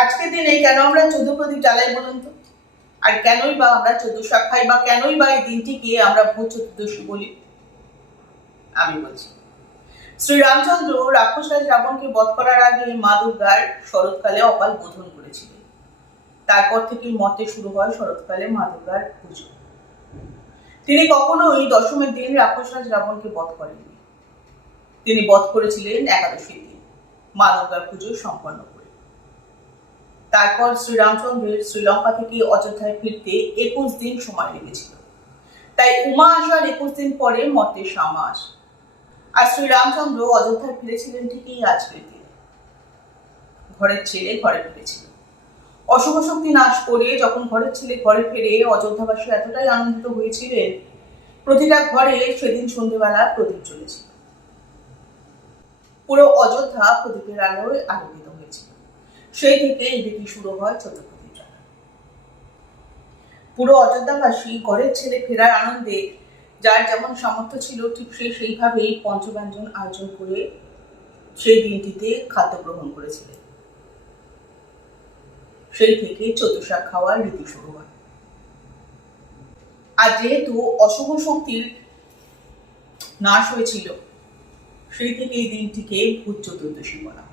আজকের দিনে কেন আমরা 14 প্রদীপ জ্বালাই বলুন তো? আর কেনই বা আমরা 14 শাক খাই বা কেনই বা এই দিনটিকে আমরা ভূত চতুর্দশী বলি? আমি বলছি, শ্রীরামচন্দ্র রাক্ষসরাজ রাবণকে বধ করার আগে মা দুর্গার শরৎকালে অকাল বোধন করেছিলেন। তারপর থেকেই মতে শুরু হয় শরৎকালে মা দুর্গার পুজো। তিনি কখনোই দশমীর দিন রাক্ষসরাজ রাবণকে বধ করেননি। তিনি বধ করেছিলেন একাদশীর দিন মা দুর্গার পুজো সম্পন্ন করে। তারপর শ্রীরামচন্দ্রের শ্রীলঙ্কা থেকে অযোধ্যায় ফিরতে 21 দিন সময় লেগেছিল। তাই উমা আসার 21 দিন পরে মর্তের শামা আসে। আর শ্রীরামচন্দ্র অযোধ্যায় ফিরেছিলেন ঠিকই আজকের দিনে। ঘরের ছেলে ঘরে ফিরেছিল। অশুভ শক্তি নাশ করে যখন ঘরের ছেলে ঘরে ফেরে অযোধ্যাবাসী এতটাই আনন্দিত হয়েছিলেন, প্রতিটা ঘরে সেদিন সন্ধ্যেবেলা প্রদীপ জ্বলেছিল। পুরো অযোধ্যা প্রদীপের আলোয় আলোকিত হয়েছিল। সেই থেকে এই রীতি শুরু হয় 14 প্রদীপ জ্বালানো। পুরো অযোধ্যাবাসী ঘরের ছেলে ফেরার আনন্দে যার যেমন সামর্থ্য ছিল ঠিক সেইভাবেই পঞ্চব্যঞ্জন আয়োজন করে সেই দিনটিতে খাদ্য গ্রহণ করেছিলেন। সেই থেকে 14 শাক খাওয়ার রীতি শুরু হয়। আর যেহেতু অশুভ শক্তির নাশ হয়েছিল, সেই থেকে এই দিনটিকে ভূত চতুর্দশী বলা হয়।